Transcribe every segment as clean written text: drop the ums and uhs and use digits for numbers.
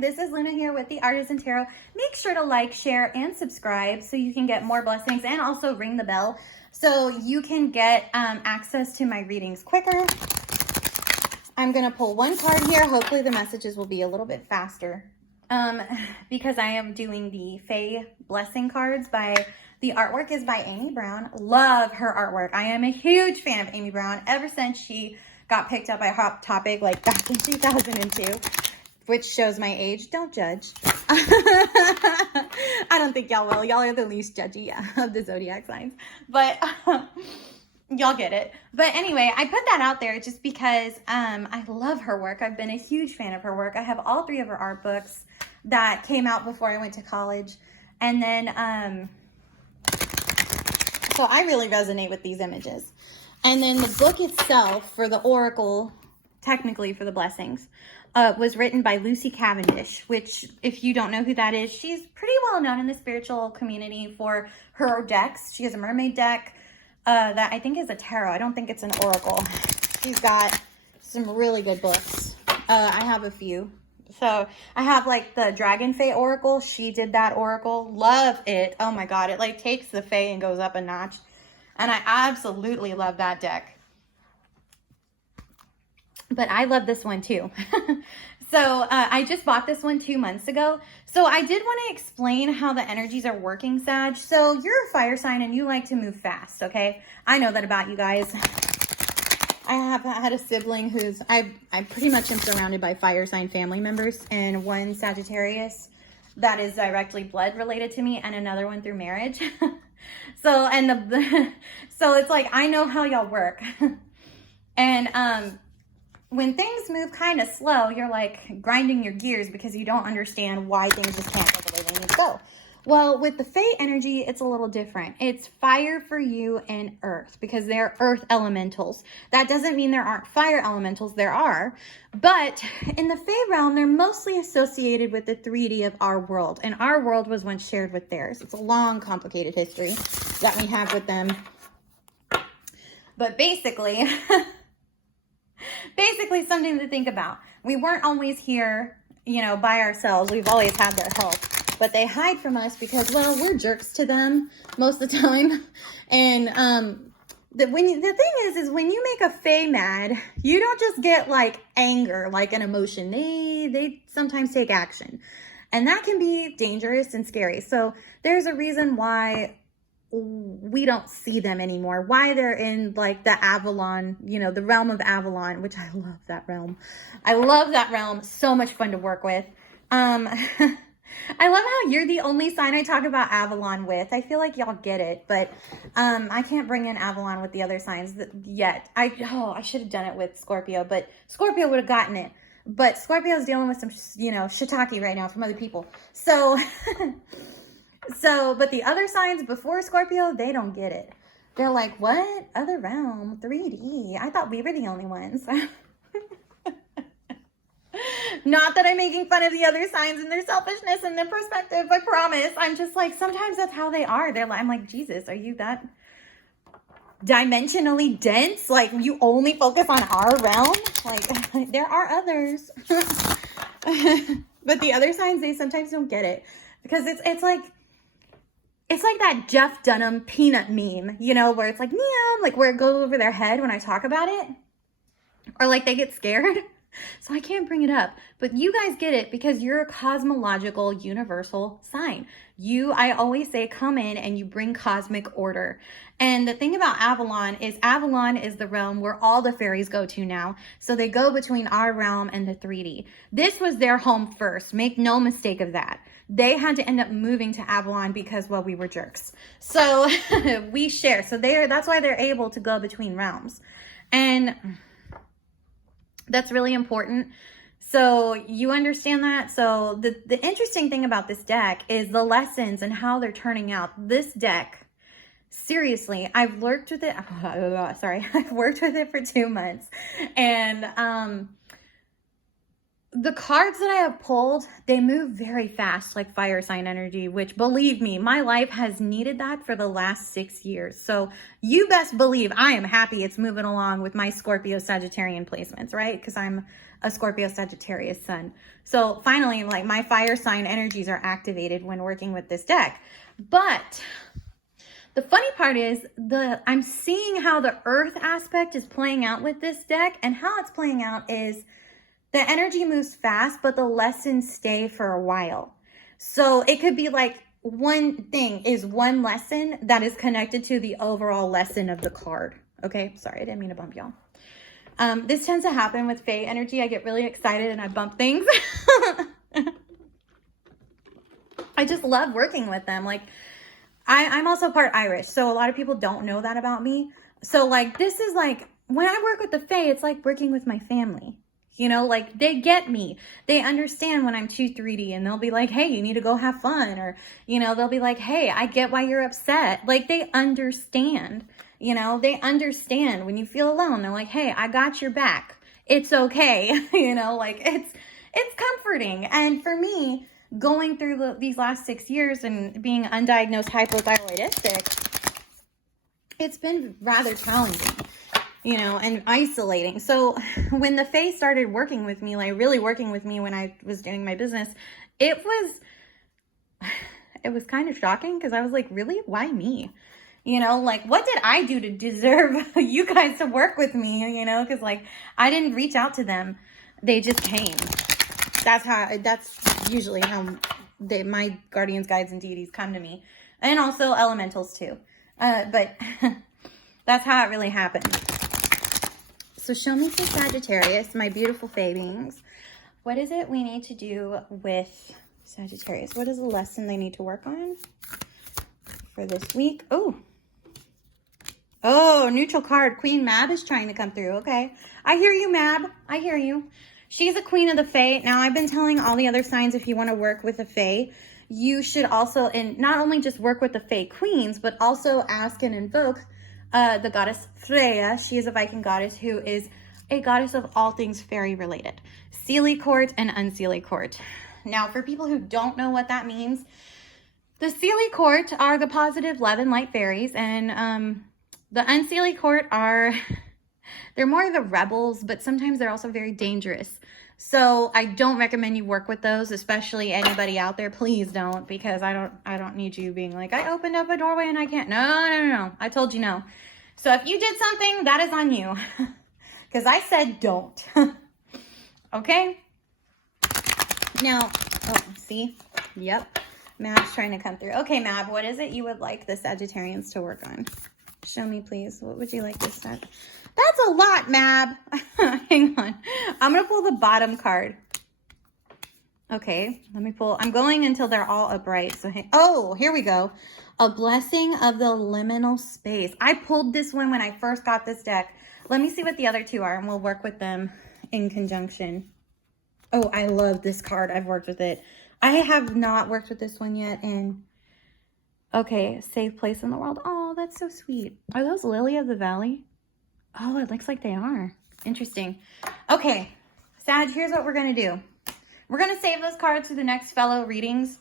this is Luna here with the Artisan Tarot. Make sure to like, share, and subscribe so you can get more blessings, and also ring the bell so you can get access to my readings quicker. I'm going to pull one card here. Hopefully the messages will be a little bit faster because I am doing the Fae Blessing cards by, the artwork is by Amy Brown. Love her artwork. I am a huge fan of Amy Brown ever since she got picked up by Hot Topic like back in 2002, which shows my age. Don't judge. I don't think y'all will. Y'all are the least judgy of the zodiac signs, but y'all get it. But anyway, I put that out there just because I love her work. I've been a huge fan of her work. I have all 3 of her art books that came out before I went to college. And then, so I really resonate with these images. And then the book itself for the Oracle, technically for the blessings, was written by Lucy Cavendish, which if you don't know who that is, she's pretty well known in the spiritual community for her decks. She has a mermaid deck that I think is a tarot. I don't think it's an oracle. She's got some really good books. I have a few. So I have like the Dragon Fae Oracle. She did that oracle. Love it. Oh my God. It like takes the Fae and goes up a notch. And I absolutely love that deck. But I love this one too. So I just bought this one 2 months ago. So I did want to explain how the energies are working, Sag. So you're a fire sign and you like to move fast, okay? I know that about you guys. I have had a sibling who's, I pretty much am surrounded by fire sign family members, and one Sagittarius that is directly blood related to me, and another one through marriage. So, so it's like, I know how y'all work. And when things move kind of slow, you're like grinding your gears because you don't understand why things just can't go the way they need to go. Well, with the Fae energy, it's a little different. It's fire for you and earth because they're earth elementals. That doesn't mean there aren't fire elementals. There are. But in the Fae realm, they're mostly associated with the 3D of our world. And our world was once shared with theirs. It's a long, complicated history that we have with them. But basically, something to think about. We weren't always here, you know, by ourselves. We've always had their help. But they hide from us because, well, we're jerks to them most of the time. And the thing is when you make a Fae mad, you don't just get like anger, like an emotion. They sometimes take action. And that can be dangerous and scary. So there's a reason why we don't see them anymore. Why they're in like the Avalon, you know, the realm of Avalon, which I love that realm. I love that realm. So much fun to work with. I love how you're the only sign I talk about Avalon with. I feel like y'all get it, but I can't bring in Avalon with the other signs yet. I should have done it with Scorpio, but Scorpio would have gotten it. But Scorpio's dealing with some, you know, shiitake right now from other people. So, but the other signs before Scorpio, they don't get it. They're like, what? Other realm, 3D. I thought we were the only ones. Not that I'm making fun of the other signs and their selfishness and their perspective, I promise. I'm just like, sometimes that's how they are. I'm like, Jesus, are you that dimensionally dense? Like, you only focus on our realm? Like, there are others. But the other signs, they sometimes don't get it. Because it's like that Jeff Dunham peanut meme, you know, where it's like, meow, like where it goes over their head when I talk about it. Or like they get scared. So I can't bring it up, but you guys get it because you're a cosmological universal sign. I always say, come in and you bring cosmic order. And the thing about Avalon is the realm where all the fairies go to now. So they go between our realm and the 3D. This was their home first. Make no mistake of that. They had to end up moving to Avalon because, well, we were jerks. So we share. So that's why they're able to go between realms. And that's really important. So you understand that. So the interesting thing about this deck is the lessons and how they're turning out. This deck, seriously, I've worked with it. I've worked with it for 2 months. And the cards that I have pulled, they move very fast, like fire sign energy, which, believe me, my life has needed that for the last 6 years. So you best believe I am happy it's moving along with my Scorpio Sagittarian placements, right? Because I'm a Scorpio Sagittarius sun. So finally, like, my fire sign energies are activated when working with this deck. But the funny part is I'm seeing how the earth aspect is playing out with this deck, and how it's playing out is the energy moves fast, but the lessons stay for a while. So it could be like one thing is one lesson that is connected to the overall lesson of the card. Okay, sorry, I didn't mean to bump y'all. This tends to happen with Fae energy. I get really excited and I bump things. I just love working with them. Like, I'm also part Irish, so a lot of people don't know that about me. So like, this is like, when I work with the Fae, it's like working with my family. You know, like, they get me. They understand when I'm too 3D, and they'll be like, hey, you need to go have fun. Or, you know, they'll be like, hey, I get why you're upset. Like, they understand, you know, they understand when you feel alone. They're like, hey, I got your back. It's okay. You know, like, it's comforting. And for me, going through these last 6 years and being undiagnosed hypothyroidistic, it's been rather challenging, you know, and isolating. So when the Fae started working with me, like really working with me when I was doing my business, it was kind of shocking, because I was like, really? Why me? You know, like, what did I do to deserve you guys to work with me? You know, because like, I didn't reach out to them. They just came. That's usually how my guardians, guides, and deities come to me. And also elementals too. But that's how it really happened. So show me some Sagittarius, my beautiful Fae beings. What is it we need to do with Sagittarius? What is the lesson they need to work on for this week? Oh, neutral card. Queen Mab is trying to come through. Okay. I hear you, Mab. I hear you. She's a queen of the Fae. Now, I've been telling all the other signs, if you want to work with the Fae, you should also, and not only just work with the Fae queens, but also ask and invoke the goddess Freya. She is a Viking goddess who is a goddess of all things fairy related. Seelie court and unseelie court. Now, for people who don't know what that means, the Seelie court are the positive love and light fairies, and the unseelie court are, they're more the rebels, but sometimes they're also very dangerous. So I don't recommend you work with those, especially anybody out there. Please don't, because I don't need you being like, I opened up a doorway and I can't. No. I told you no. So if you did something, that is on you. Because I said don't. Okay? Now, see? Yep. Mab's trying to come through. Okay, Mab, what is it you would like the Sagittarians to work on? Show me, please. What would you like this set? That's a lot, Mab. Hang on. I'm going to pull the bottom card. Okay, let me pull. I'm going until they're all upright. So, here we go. A blessing of the liminal space. I pulled this one when I first got this deck. Let me see what the other two are, and we'll work with them in conjunction. Oh, I love this card. I've worked with it. I have not worked with this one yet. And okay, safe place in the world. Oh, that's so sweet. Are those Lily of the Valley? Oh, it looks like they are. Interesting. Okay, Sag, here's what we're going to do. We're going to save those cards for the next fellow readings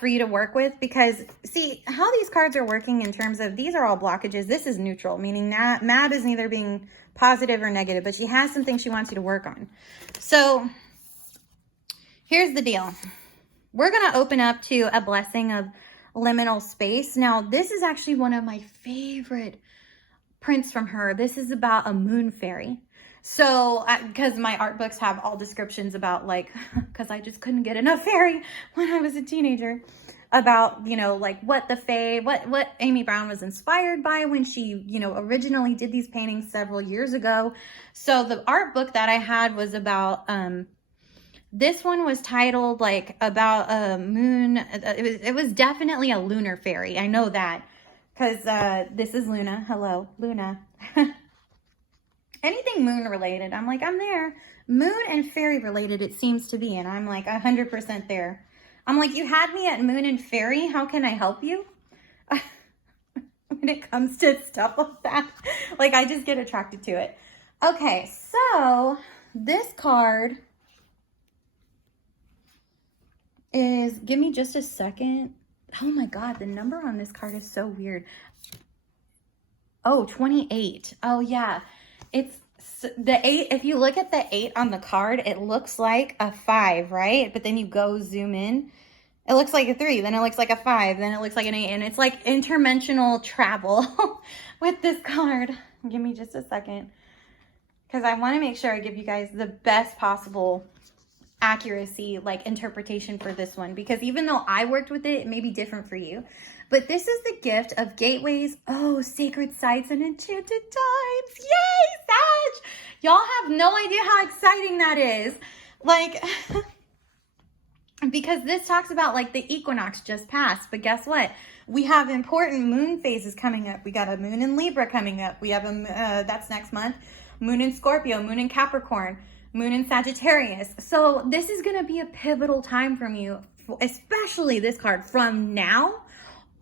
for you to work with, because see how these cards are working in terms of, these are all blockages. This is neutral, meaning that Mab is neither being positive or negative, but she has something she wants you to work on. So here's the deal. We're going to open up to a blessing of liminal space. Now, this is actually one of my favorite prints from her. This is about a moon fairy. So, because my art books have all descriptions about, like, because I just couldn't get enough fairy when I was a teenager, about, you know, like what the Fae, what Amy Brown was inspired by when she, you know, originally did these paintings several years ago. So the art book that I had was about, this one was titled, like, about a moon. It was definitely a lunar fairy. I know that, because this is Luna. Hello, Luna. Anything moon related, I'm like, I'm there. Moon and fairy related, it seems to be, and I'm like 100% there. I'm like, you had me at moon and fairy. How can I help you? When it comes to stuff like that, like, I just get attracted to it. Okay, so this card is, give me just a second. Oh my God, the number on this card is so weird. Oh, 28. Oh yeah. It's the 8. If you look at the 8 on the card, it looks like a 5, right? But then you go zoom in. It looks like a 3, then it looks like a 5, then it looks like an 8. And it's like interdimensional travel with this card. Give me just a second, because I want to make sure I give you guys the best possible accuracy, like interpretation for this one, because even though I worked with it, it may be different for you. But this is the gift of gateways, oh, sacred sites and enchanted times. Yay, Sag! Y'all have no idea how exciting that is. Like, because this talks about like the equinox just passed, but guess what? We have important moon phases coming up. We got a moon in Libra coming up. We have a, that's next month, moon in Scorpio, moon in Capricorn, moon in Sagittarius. So this is going to be a pivotal time from you, especially this card, from now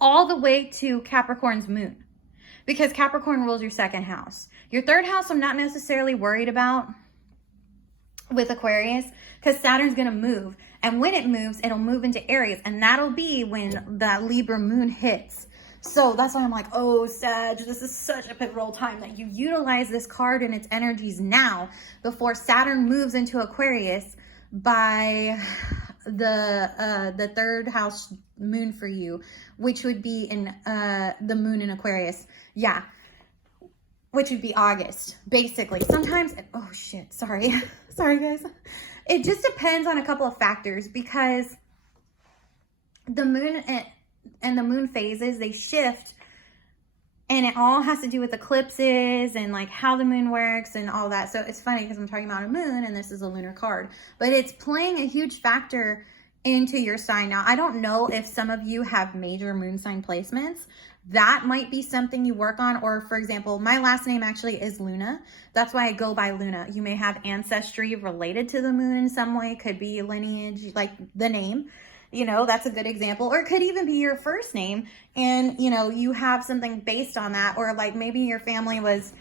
all the way to Capricorn's moon, because Capricorn rules your second house. Your third house, I'm not necessarily worried about with Aquarius, because Saturn's going to move. And when it moves, it'll move into Aries. And that'll be when that Libra moon hits. So that's why I'm like, oh, Sag, this is such a pivotal time that you utilize this card and its energies now before Saturn moves into Aquarius by the third house moon for you, which would be in the moon in Aquarius. Yeah. Which would be August, basically. Sometimes, oh shit, sorry. Sorry, guys. It just depends on a couple of factors, because the moon and the moon phases, they shift, and it all has to do with eclipses and like how the moon works and all that. So it's funny because I'm talking about a moon and this is a lunar card, but it's playing a huge factor into your sign. Now, I don't know if some of you have major moon sign placements. That might be something you work on. Or for example, my last name actually is Luna. That's why I go by Luna. You may have ancestry related to the moon in some way. Could be lineage, like the name, you know, that's a good example. Or it could even be your first name and, you know, you have something based on that. Or like maybe your family was,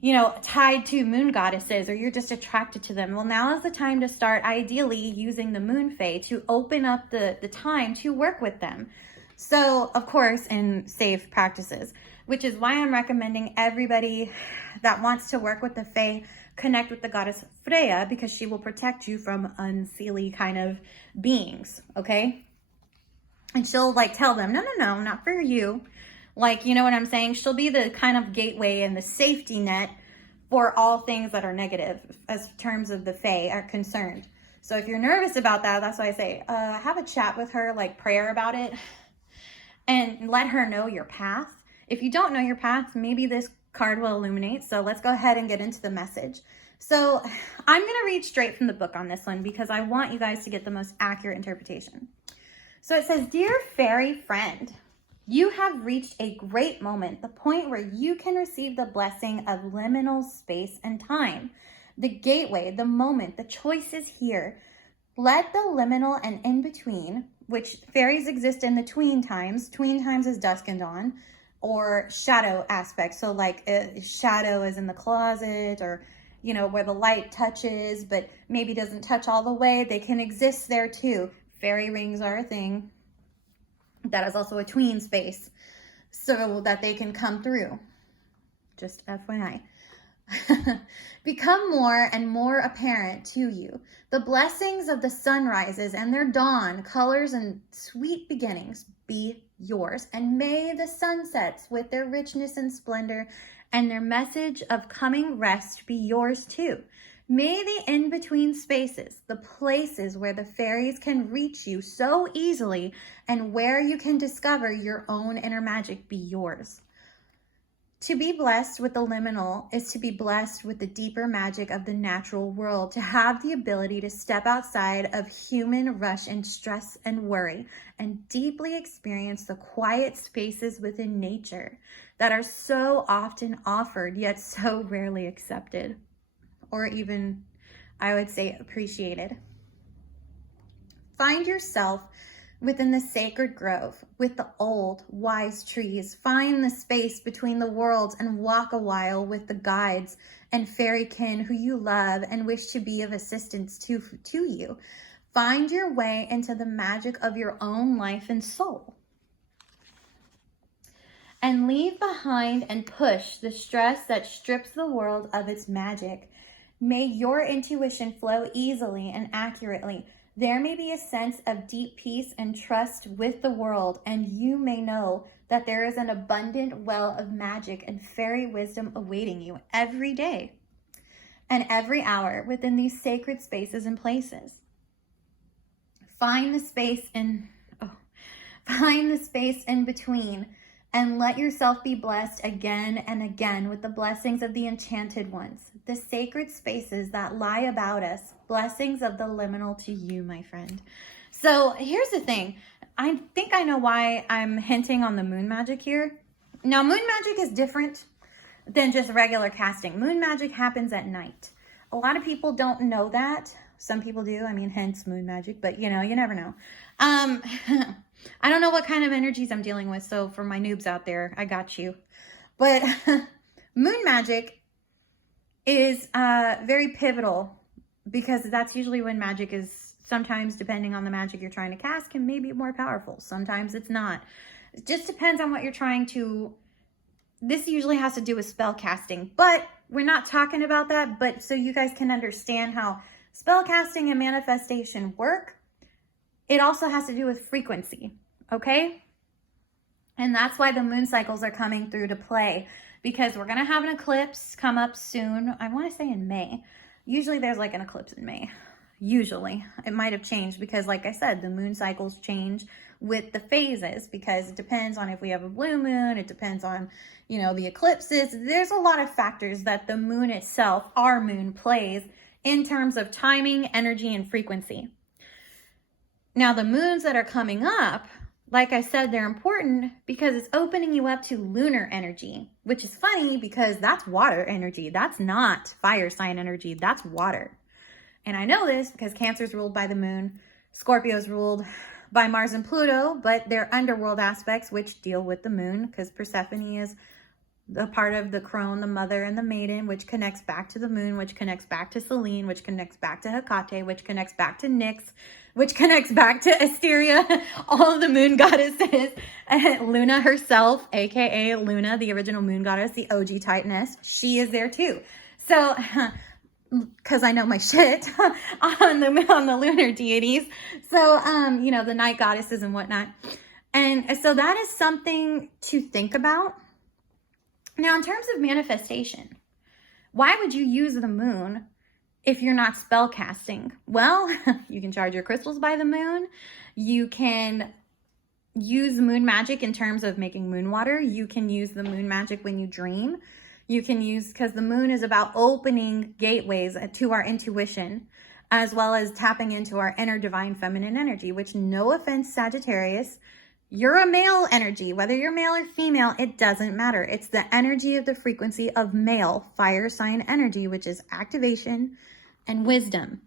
you know, tied to moon goddesses, or you're just attracted to them. Well, now is the time to start ideally using the moon fae to open up the time to work with them. So, of course, in safe practices, which is why I'm recommending everybody that wants to work with the fae connect with the goddess Freya, because she will protect you from unseelie kind of beings, okay? And she'll like tell them, no, not for you. Like, you know what I'm saying? She'll be the kind of gateway and the safety net for all things that are negative as terms of the fae are concerned. So if you're nervous about that, that's why I say, have a chat with her, like prayer about it, and let her know your path. If you don't know your path, maybe this card will illuminate. So let's go ahead and get into the message. So I'm going to read straight from the book on this one because I want you guys to get the most accurate interpretation. So it says, Dear fairy friend, you have reached a great moment, the point where you can receive the blessing of liminal space and time. The gateway, the moment, the choice is here. Let the liminal and in-between, which fairies exist in the tween times. Tween times is dusk and dawn, or shadow aspects. So like shadow is in the closet, or, you know, where the light touches, but maybe doesn't touch all the way. They can exist there too. Fairy rings are a thing. That is also a tween space so that they can come through. Just FYI. Become more and more apparent to you. The blessings of the sunrises and their dawn, colors and sweet beginnings be yours. And may the sunsets with their richness and splendor and their message of coming rest be yours too. May the in-between spaces, the places where the fairies can reach you so easily and where you can discover your own inner magic, be yours. To be blessed with the liminal is to be blessed with the deeper magic of the natural world, to have the ability to step outside of human rush and stress and worry and deeply experience the quiet spaces within nature that are so often offered yet so rarely accepted, or even, I would say, appreciated. Find yourself within the sacred grove with the old wise trees. Find the space between the worlds and walk a while with the guides and fairy kin who you love and wish to be of assistance to you. Find your way into the magic of your own life and soul. And leave behind and push the stress that strips the world of its magic. May your intuition flow easily and accurately. There may be a sense of deep peace and trust with the world, and you may know that there is an abundant well of magic and fairy wisdom awaiting you every day and every hour within these sacred spaces and places. Find the space in between, and let yourself be blessed again and again with the blessings of the enchanted ones, the sacred spaces that lie about us, blessings of the liminal to you, my friend. So here's the thing. I think I know why I'm hinting on the moon magic here. Now, moon magic is different than just regular casting. Moon magic happens at night. A lot of people don't know that. Some people do. I mean, hence moon magic, but you know, you never know. I don't know what kind of energies I'm dealing with. So for my noobs out there, I got you. But moon magic is very pivotal, because that's usually when magic is, sometimes depending on the magic you're trying to cast, can maybe be more powerful. Sometimes it's not. It just depends on what you're trying to. This usually has to do with spell casting, but we're not talking about that. But so you guys can understand how spell casting and manifestation work, it also has to do with frequency, okay? And that's why the moon cycles are coming through to play, because we're going to have an eclipse come up soon. I want to say in May. Usually there's like an eclipse in May. Usually. It might have changed because, like I said, the moon cycles change with the phases, because it depends on if we have a blue moon. It depends on, you know, the eclipses. There's a lot of factors that the moon itself, our moon, plays in terms of timing, energy, and frequency. Now, the moons that are coming up, like I said, they're important because it's opening you up to lunar energy, which is funny because that's water energy. That's not fire sign energy. That's water. And I know this because Cancer's ruled by the moon. Scorpio's ruled by Mars and Pluto, but they're underworld aspects which deal with the moon, because Persephone is a part of the crone, the mother, and the maiden, which connects back to the moon, which connects back to Selene, which connects back to Hecate, which connects back to Nyx, which connects back to Asteria, all of the moon goddesses. And Luna herself, aka Luna, the original moon goddess, the OG Titaness, she is there too. So, because I know my shit on the lunar deities. So, you know, the night goddesses and whatnot. And so that is something to think about. Now, in terms of manifestation, why would you use the moon if you're not spell casting? Well, you can charge your crystals by the moon. You can use moon magic in terms of making moon water. You can use the moon magic when you dream. You can use, because the moon is about opening gateways to our intuition, as well as tapping into our inner divine feminine energy, which, no offense, Sagittarius, you're a male energy. Whether you're male or female, it doesn't matter. It's the energy of the frequency of male fire sign energy, which is activation and wisdom.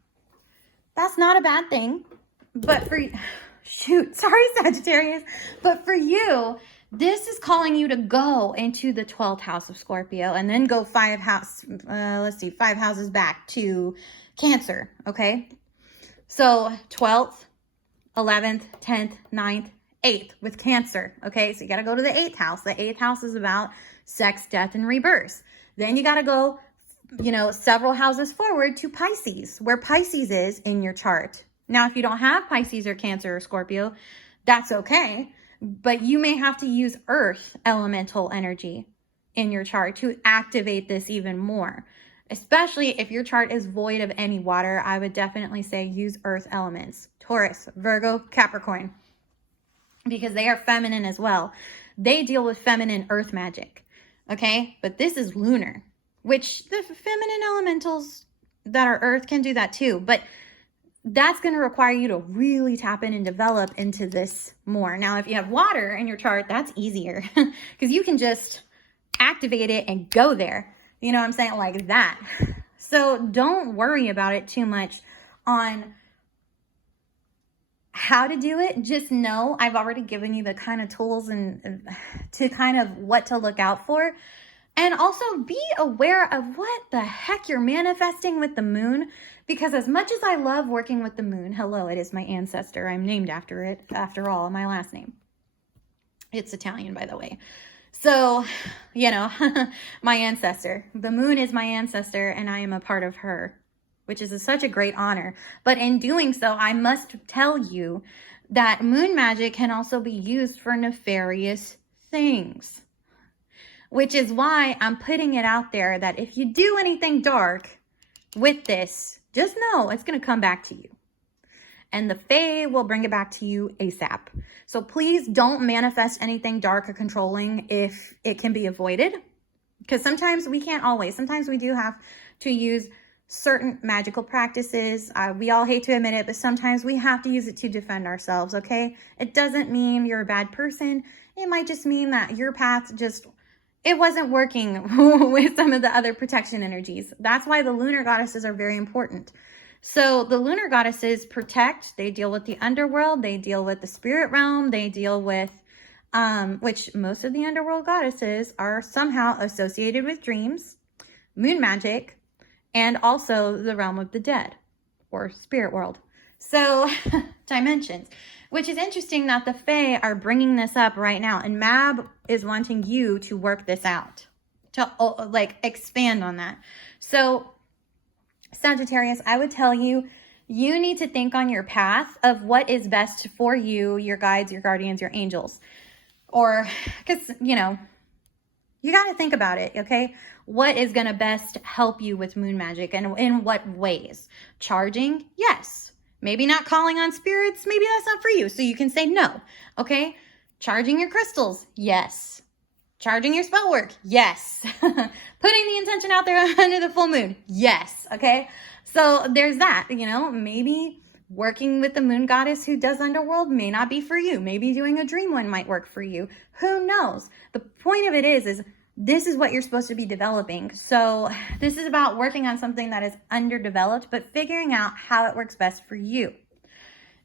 That's not a bad thing. But sorry, Sagittarius. But for you, this is calling you to go into the 12th house of Scorpio, and then go 5 houses back to Cancer, okay? So 12th, 11th, 10th, 9th, 8th with Cancer, okay? So you got to go to the 8th house. The 8th house is about sex, death, and rebirth. Then you got to go, you know, several houses forward to Pisces, where Pisces is in your chart. Now, if you don't have Pisces or Cancer or Scorpio, that's okay. But you may have to use earth elemental energy in your chart to activate this even more. Especially if your chart is void of any water, I would definitely say use earth elements. Taurus, Virgo, Capricorn. Because they are feminine as well. They deal with feminine earth magic. Okay? But this is lunar, which the feminine elementals that are earth can do that too. But that's going to require you to really tap in and develop into this more. Now, if you have water in your chart, that's easier because you can just activate it and go there. You know what I'm saying? Like that. So don't worry about it too much on how to do it. Just know I've already given you the kind of tools and to kind of what to look out for. And also be aware of what the heck you're manifesting with the moon, because as much as I love working with the moon, hello, it is my ancestor. I'm named after it, after all, my last name. It's Italian, by the way. So, you know, my ancestor. The moon is my ancestor, and I am a part of her, which is such a great honor. But in doing so, I must tell you that moon magic can also be used for nefarious things, which is why I'm putting it out there that if you do anything dark with this, just know it's going to come back to you. And the Fae will bring it back to you ASAP. So please don't manifest anything dark or controlling if it can be avoided. Because sometimes we can't always. Sometimes we do have to use certain magical practices. We all hate to admit it, but sometimes we have to use it to defend ourselves, okay? It doesn't mean you're a bad person. It might just mean that your path it wasn't working with some of the other protection energies. That's why the lunar goddesses are very important. So the lunar goddesses protect, they deal with the underworld, they deal with the spirit realm, they deal with, which most of the underworld goddesses are somehow associated with dreams, moon magic, and also the realm of the dead or spirit world. So dimensions, which is interesting that the Fae are bringing this up right now. And Mab is wanting you to work this out, to like expand on that. So Sagittarius, I would tell you, you need to think on your path of what is best for you, your guides, your guardians, your angels. Or, because, you know, you got to think about it, okay? What is going to best help you with moon magic and in what ways? Charging? Yes. Maybe not calling on spirits. Maybe that's not for you. So you can say no, okay? Charging your crystals? Yes. Charging your spell work? Yes. Putting the intention out there under the full moon? Yes. Okay. So there's that, you know, maybe working with the moon goddess who does underworld may not be for you. Maybe doing a dream one might work for you. Who knows? The point of it is this is what you're supposed to be developing. So this is about working on something that is underdeveloped, but figuring out how it works best for you.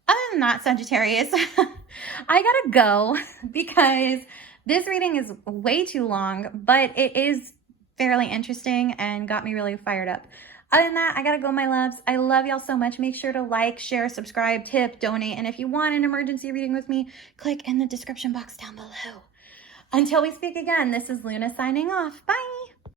Other than that, Sagittarius, I gotta go because this reading is way too long, but it is fairly interesting and got me really fired up. Other than that, I gotta go, my loves. I love y'all so much. Make sure to like, share, subscribe, tip, donate. And if you want an emergency reading with me, click in the description box down below. Until we speak again, this is Luna signing off. Bye.